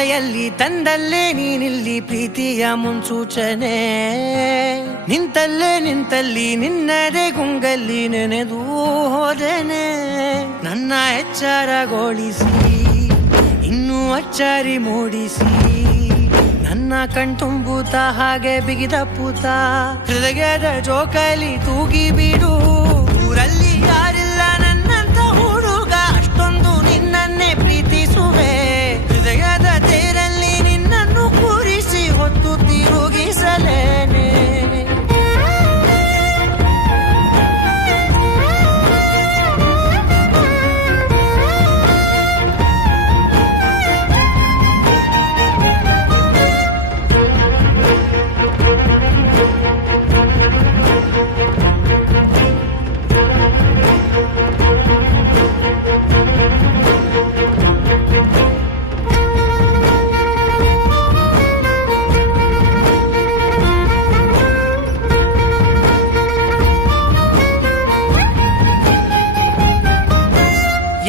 ಮಳೆಯಲ್ಲಿ ತಂದಲ್ಲೇ ನೀನಿಲ್ಲಿ ಪ್ರೀತಿಯ ಮುನ್ಸೂಚನೆ. ನಿಂತಲ್ಲಿ ನಿನ್ನದೇ ಗುಂಗಲ್ಲಿ ನೆನೆದು ಹೋದನೆ. ನನ್ನ ಎಚ್ಚರಗೊಳಿಸಿ ಇನ್ನೂ ಅಚ್ಚರಿ ಮೂಡಿಸಿ, ನನ್ನ ಕಣ್ತುಂಬುತ್ತ ಹಾಗೆ ಬಿಗಿದ ಪೂತ ಹೃದಯದ ಜೋಕಾಲಿ ತೂಗಿ ಬಿಡು. ಊರಲ್ಲಿ ಯಾರಿಲ್ಲ ನನ್ನಂತ ಹುಡುಗ, ಅಷ್ಟೊಂದು ನಿನ್ನನ್ನೇ ಪ್ರೀತಿಸುವೆ. ಹೃದಯದ ತೇರಲ್ಲಿ ನಿನ್ನನ್ನು ಕೂರಿಸಿ ಹೊತ್ತು ತಿರುಗಿಸಲೇನೆ.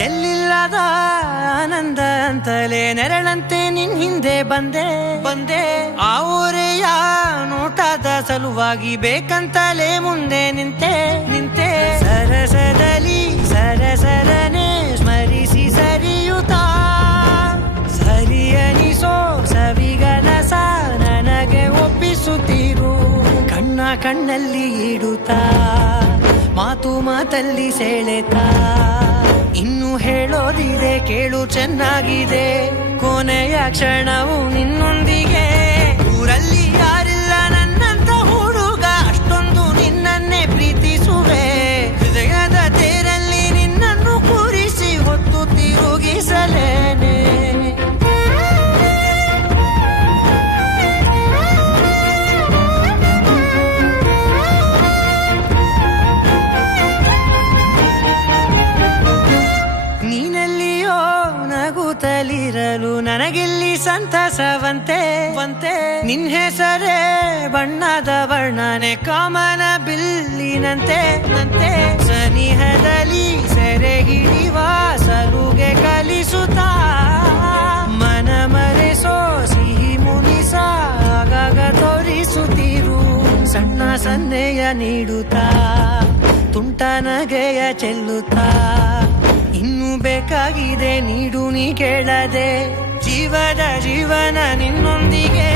ಎಲ್ಲಿಲ್ಲದ ಆನಂದ ಅಂತಲೇ ನೆರಳಂತೆ ನಿನ್ ಹಿಂದೆ ಬಂದೆ. ಆ ಊರೆಯ ನೋಟದ ಸಲುವಾಗಿ ಬೇಕಂತಲೇ ಮುಂದೆ ನಿಂತೆ. ಸರಸದಲ್ಲಿ ಸರಸರನೆ ಸ್ಮರಿಸಿ ಸರಿಯುತ್ತಾ, ಸರಿಯನಿಸೋ ಸವಿಗನಸ ನನಗೆ ಒಪ್ಪಿಸುತ್ತೀರು. ಕಣ್ಣಲ್ಲಿ ಇಡುತ್ತಾ, ಮಾತಲ್ಲಿ ಸೆಳೆತಾ, ಇನ್ನು ಹೇಳೋದಿದೆ ಕೇಳು ಚೆನ್ನಾಗಿದೆ. ಕೊನೆಯ ಕ್ಷಣವು ನಿನ್ನೊಂದಿಗೆ. ಊರಲ್ಲಿ ಯಾರಿಲ್ಲ ನನ್ನಂತ ಹುಡುಗ, ಅಷ್ಟೊಂದು ನಿನ್ನನ್ನೇ ಪ್ರೀತಿಸುವೆ. ಹೃದಯದ ತೇರಲ್ಲಿ ನಿನ್ನನ್ನು ಕೂರಿಸಿ ಹೊತ್ತು ತಿರುಗಿಸಲೇನೆ. ನಗುತ್ತಲಿರಲು ನನಗಿಲ್ಲಿ ಸಂತಸವಂತೆ. ನಿನ್ ಹೆಸರೇ ಬಣ್ಣದ ವರ್ಣನೆ ಕಾಮನ ಬಿಲ್ಲಿನಂತೆ. ಸನಿಹದಲ್ಲಿ ಸೆರೆ ಹಿಡಿಯುವ ಸಲುಗೆ ಕಲಿಸುತ್ತಾ, ಮನ ಮರೆಸೋ ಸಿಹಿ ಮುನಿಸ ಆಗಾಗ ತೋರಿಸುತ್ತೀರು. ಸಣ್ಣ ಸನ್ನೆಯ ನೀಡುತ್ತಾ, ತುಂಟ ನಗೆಯ ಚೆಲ್ಲುತ್ತಾ, ಇನ್ನೂ ಬೇಕಾಗಿದೆ ನೀಡು ನೀ ಕೇಳದೆ. ಜೀವನ ನಿನ್ನೊಂದಿಗೆ.